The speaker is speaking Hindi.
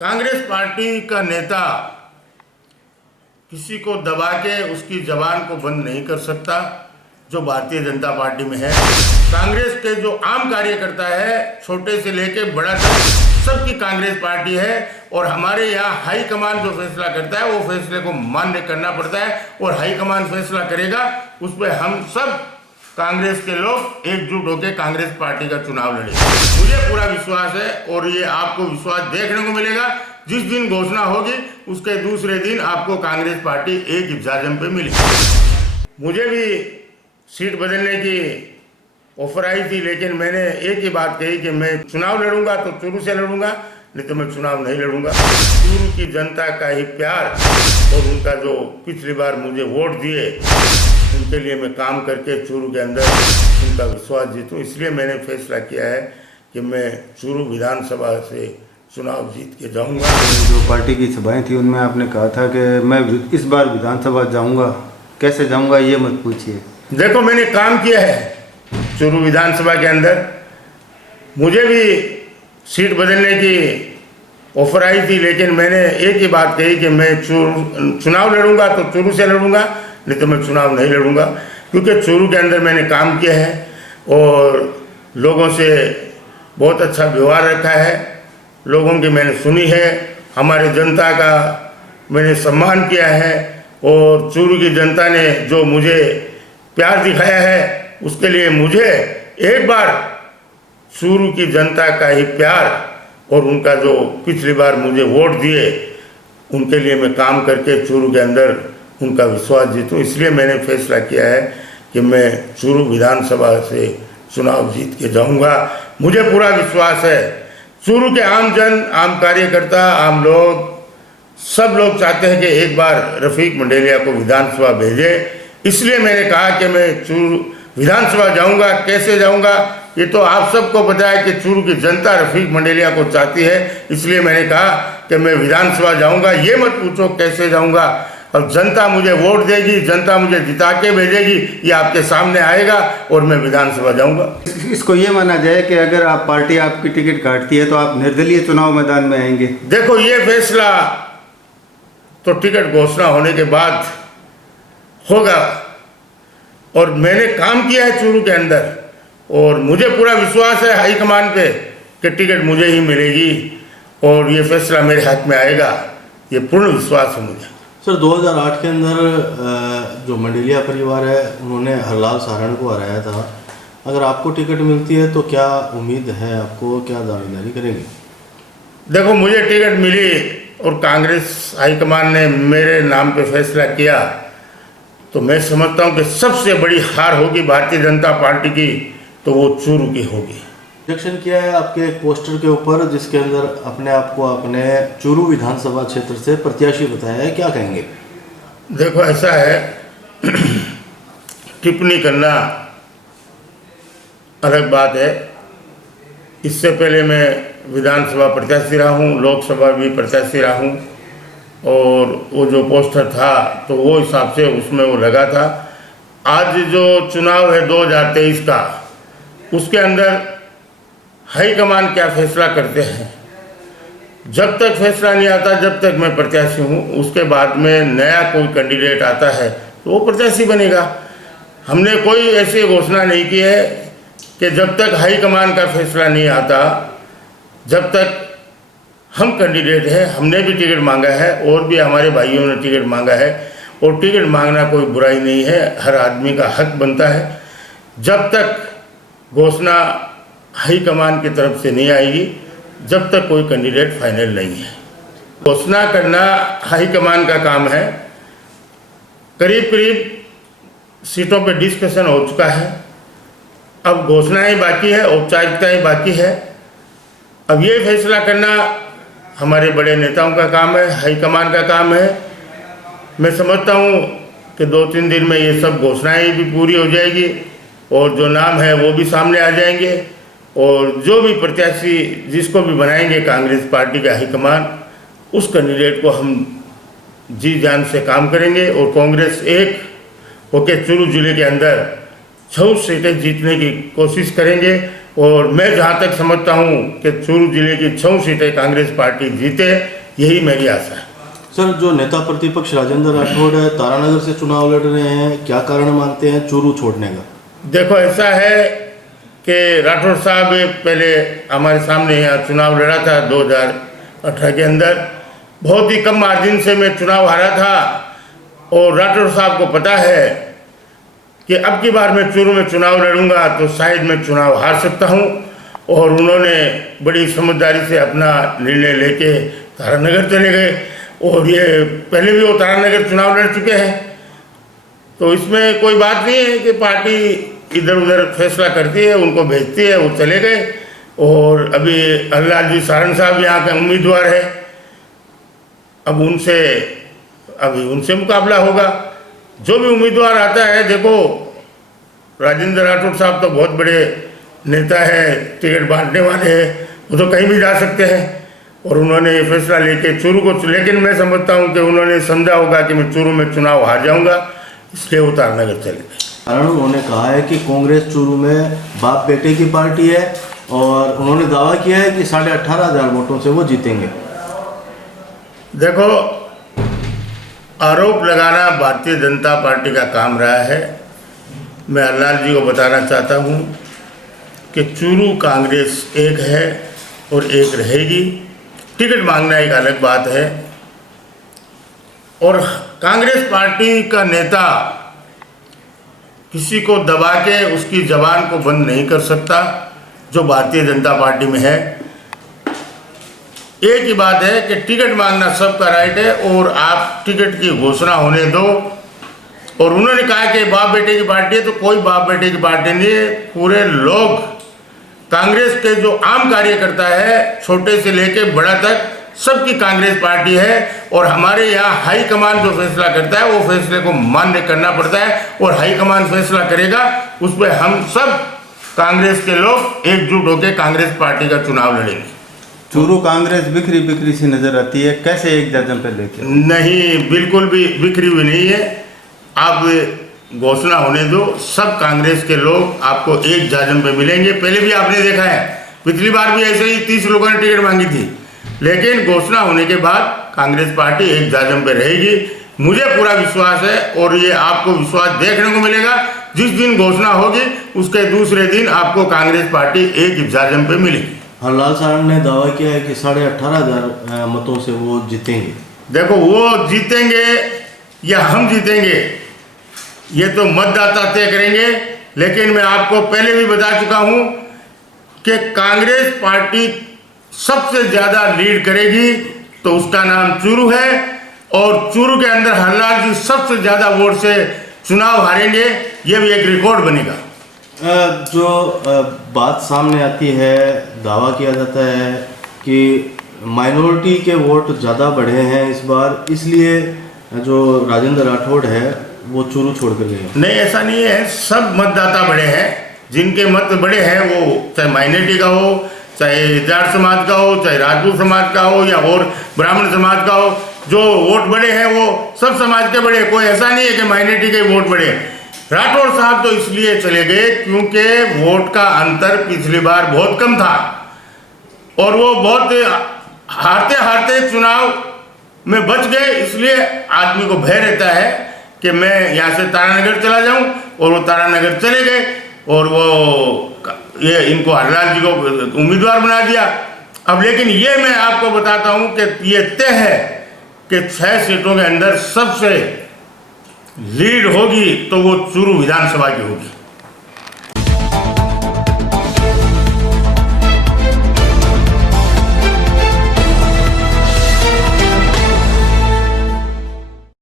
कांग्रेस पार्टी का नेता किसी को दबा के उसकी जबान को बंद नहीं कर सकता, जो भारतीय जनता पार्टी में है। कांग्रेस के जो आम कार्यकर्ता है, छोटे से लेके बड़ा तक सबकी कांग्रेस पार्टी है। और हमारे यहाँ हाईकमान जो फैसला करता है वो फैसले को मान्य करना पड़ता है और हाईकमान फैसला करेगा, उस पर हम सब कांग्रेस के लोग एकजुट होकर कांग्रेस पार्टी का चुनाव लड़ेंगे। मुझे पूरा विश्वास है और ये आपको विश्वास देखने को मिलेगा। जिस दिन घोषणा होगी उसके दूसरे दिन आपको कांग्रेस पार्टी एक इब्जाजम पे मिलेगी। मुझे भी सीट बदलने की ऑफर आई थी, लेकिन मैंने एक ही बात कही कि मैं चुनाव लड़ूंगा तो चूरू से लड़ूंगा, नहीं तो मैं चुनाव नहीं लड़ूंगा। चूरू की जनता का ही प्यार और उनका जो पिछली बार मुझे वोट दिए उनके लिए मैं काम करके चूरू के अंदर उनका विश्वास जीतूं। इसलिए मैंने फैसला किया है कि मैं चूरू विधानसभा से चुनाव जीत के जाऊंगा। जो पार्टी की सभाएं थी उनमें आपने कहा था कि मैं इस बार विधानसभा जाऊंगा, कैसे जाऊंगा ये मत पूछिए। देखो, मैंने काम किया है चूरू विधानसभा के अंदर। मुझे भी सीट बदलने की ऑफर आई थी, लेकिन मैंने एक ही बात कही कि मैं चुनाव लड़ूंगा तो चूरू से लड़ूंगा, नहीं तो मैं चुनाव नहीं लड़ूंगा। क्योंकि चूरू के अंदर मैंने काम किया है और लोगों से बहुत अच्छा व्यवहार रखा है, लोगों की मैंने सुनी है, हमारे जनता का मैंने सम्मान किया है और चूरू की जनता ने जो मुझे प्यार दिखाया है उसके लिए मुझे एक बार चूरू की जनता का ही प्यार और उनका जो पिछली बार मुझे वोट दिए उनके लिए मैं काम करके चूरू के अंदर उनका विश्वास जीतूं। इसलिए मैंने फैसला किया है कि मैं चूरू विधानसभा से चुनाव जीत के जाऊंगा। मुझे पूरा विश्वास है चूरू के आम जन, आम कार्यकर्ता, आम लोग, सब लोग चाहते हैं कि एक बार रफीक मंडेलिया को विधानसभा भेजे। इसलिए मैंने कहा कि मैं चूरू विधानसभा जाऊंगा। कैसे जाऊंगा ये तो आप सबको पता है कि चूरू की जनता रफीक मंडेलिया को चाहती है। इसलिए मैंने कहा कि मैं विधानसभा जाऊंगा। ये मत पूछो कैसे जाऊंगा। अब जनता मुझे वोट देगी, जनता मुझे जिता के भेजेगी, ये आपके सामने आएगा और मैं विधानसभा जाऊंगा। इसको ये माना जाए कि अगर आप पार्टी आपकी टिकट काटती है तो आप निर्दलीय चुनाव मैदान में आएंगे? देखो, ये फैसला तो टिकट घोषणा होने के बाद होगा और मैंने काम किया है चूरू के अंदर और मुझे पूरा विश्वास है हाईकमान पे कि टिकट मुझे ही मिलेगी और ये फैसला मेरे हाथ में आएगा। ये पूर्ण विश्वास है मुझे। सर, 2008 के अंदर जो मंडेलिया परिवार है उन्होंने हरलाल सारण को हराया था। अगर आपको टिकट मिलती है तो क्या उम्मीद है आपको, क्या दावेदारी करेंगे? देखो, मुझे टिकट मिली और कांग्रेस हाईकमान ने मेरे नाम पे फैसला किया तो मैं समझता हूँ कि सबसे बड़ी हार होगी भारतीय जनता पार्टी की तो वो चूरू की होगी। ऑब्जेक्शन किया है आपके एक पोस्टर के ऊपर जिसके अंदर अपने आप को अपने चूरू विधानसभा क्षेत्र से प्रत्याशी बताया है, क्या कहेंगे? देखो, ऐसा है टिप्पणी करना अलग बात है। इससे पहले मैं विधानसभा प्रत्याशी रहा हूँ, लोकसभा भी प्रत्याशी रहा हूँ और वो जो पोस्टर था तो वो हिसाब से उसमें वो लगा था। आज जो चुनाव है 2023 का, उसके अंदर हाईकमान क्या फैसला करते हैं, जब तक फैसला नहीं आता, जब तक मैं प्रत्याशी हूँ, उसके बाद में नया कोई कैंडिडेट आता है तो वो प्रत्याशी बनेगा। हमने कोई ऐसी घोषणा नहीं की है कि जब तक हाईकमान का फैसला नहीं आता, जब तक हम कैंडिडेट हैं। हमने भी टिकट मांगा है और भी हमारे भाइयों ने टिकट मांगा है और टिकट मांगना कोई बुराई नहीं है, हर आदमी का हक बनता है। जब तक घोषणा हाईकमान की तरफ से नहीं आएगी, जब तक कोई कैंडिडेट फाइनल नहीं है। घोषणा करना हाईकमान का काम है। करीब करीब सीटों पे डिस्कशन हो चुका है, अब घोषणाएं बाकी है, औपचारिकताएं बाकी है। अब ये फैसला करना हमारे बड़े नेताओं का काम है, हाईकमान का काम है। मैं समझता हूँ कि 2-3 दिन में ये सब घोषणाएं भी पूरी हो जाएगी और जो नाम है वो भी सामने आ जाएंगे और जो भी प्रत्याशी जिसको भी बनाएंगे कांग्रेस पार्टी का हाईकमान, उस कैंडिडेट को हम जी जान से काम करेंगे और कांग्रेस एक होकर चूरू जिले के अंदर 6 सीटें जीतने की कोशिश करेंगे और मैं जहाँ तक समझता हूँ कि चूरू जिले की 6 सीटें कांग्रेस पार्टी जीते, यही मेरी आशा है। सर, जो नेता प्रतिपक्ष राजेंद्र राठौड़ है तारानगर से चुनाव लड़ रहे हैं, क्या कारण मानते हैं चूरू छोड़ने का? देखो, ऐसा है कि राठौड़ साहब पहले हमारे सामने यहाँ चुनाव लड़ा था 2018 के अंदर, बहुत ही कम मार्जिन से मैं चुनाव हारा था। और राठौड़ साहब को पता है कि अब की बार मैं चूरू में चुनाव लड़ूंगा तो शायद मैं चुनाव हार सकता हूं, और उन्होंने बड़ी समझदारी से अपना निर्णय लेके तारानगर चले गए। और ये पहले भी वो तारानगर चुनाव लड़ चुके हैं, तो इसमें कोई बात नहीं है कि पार्टी इधर उधर फैसला करती है, उनको भेजती है, वो चले गए। और अभी हरलाल जी सारण साहब यहाँ के उम्मीदवार है, अब उनसे मुकाबला होगा। जो भी उम्मीदवार आता है, देखो राजेंद्र राठौड़ साहब तो बहुत बड़े नेता है, टिकट बांटने वाले हैं, वो तो कहीं भी जा सकते हैं। और उन्होंने ये फैसला लेके चूरू को, लेकिन मैं समझता हूँ कि उन्होंने समझा होगा कि मैं चूरू में चुनाव हार जाऊँगा, इसलिए वो तारानगर चले गए। कारण उन्होंने कहा है कि कांग्रेस चूरू में बाप बेटे की पार्टी है, और उन्होंने दावा किया है कि 18,500 वोटों से वो जीतेंगे। देखो, आरोप लगाना भारतीय जनता पार्टी का काम रहा है। मैं हरलाल जी को बताना चाहता हूँ कि चूरू कांग्रेस एक है और एक रहेगी। टिकट मांगना एक अलग बात है, और कांग्रेस पार्टी का नेता किसी को दबा के उसकी जबान को बंद नहीं कर सकता, जो भारतीय जनता पार्टी में है। एक ही बात है कि टिकट मांगना सबका राइट है, और आप टिकट की घोषणा होने दो। और उन्होंने कहा कि बाप बेटे की पार्टी है, तो कोई बाप बेटे की पार्टी नहीं है। पूरे लोग, कांग्रेस के जो आम कार्यकर्ता है, छोटे से लेके बड़ा तक, सबकी कांग्रेस पार्टी है। और हमारे यहाँ हाईकमान जो फैसला करता है, वो फैसले को मान्य करना पड़ता है, और हाईकमान फैसला करेगा, उस पर हम सब कांग्रेस के लोग एकजुट होकर कांग्रेस पार्टी का चुनाव लड़ेंगे। चूरू कांग्रेस बिखरी बिखरी सी नजर आती है, कैसे एक दर्जन पे लेके? नहीं, बिल्कुल भी बिखरी हुई नहीं है। आप घोषणा होने दो, सब कांग्रेस के लोग आपको एक जाजम पे मिलेंगे। पहले भी आपने देखा है, पिछली बार भी ऐसे ही 30 लोगों ने टिकट मांगी थी, लेकिन घोषणा होने के बाद कांग्रेस पार्टी एक जाजम पे रहेगी। मुझे पूरा विश्वास है, और ये आपको विश्वास देखने को मिलेगा। जिस दिन घोषणा होगी उसके दूसरे दिन आपको कांग्रेस पार्टी एक जाजम पे मिलेगी। हरलाल सारण ने दावा किया है कि 18,500 मतों से वो जीतेंगे। देखो, वो जीतेंगे या हम जीतेंगे, ये तो मतदाता तय करेंगे। लेकिन मैं आपको पहले भी बता चुका हूं कि कांग्रेस पार्टी सबसे ज़्यादा लीड करेगी, तो उसका नाम चूरू है। और चूरू के अंदर हरलाल जी सबसे ज़्यादा वोट से चुनाव हारेंगे, ये भी एक रिकॉर्ड बनेगा। जो बात सामने आती है, दावा किया जाता है कि माइनॉरिटी के वोट ज़्यादा बढ़े हैं इस बार, इसलिए जो राजेंद्र राठौड़ है वो चूरू छोड़ कर गए। नहीं, ऐसा नहीं है, सब मतदाता बड़े हैं। जिनके मत बड़े हैं, वो चाहे माइनॉरिटी का हो, चाहे जाट समाज का हो, चाहे राजपूत समाज का हो, या और ब्राह्मण समाज का हो, जो वोट बड़े हैं वो सब समाज के बड़े। कोई ऐसा नहीं है कि माइनॉरिटी के वोट बड़े। राठौड़ साहब तो इसलिए चले गए क्योंकि वोट का अंतर पिछली बार बहुत कम था, और वो बहुत हारते हारते चुनाव में बच गए। इसलिए आदमी को भय रहता है कि मैं यहाँ से तारानगर चला जाऊं, और वो तारानगर चले गए, और वो ये इनको हरलाल जी को उम्मीदवार बना दिया। अब लेकिन ये मैं आपको बताता हूँ कि ये तय है कि 6 सीटों के अंदर सबसे लीड होगी तो वो चूरू विधानसभा की होगी।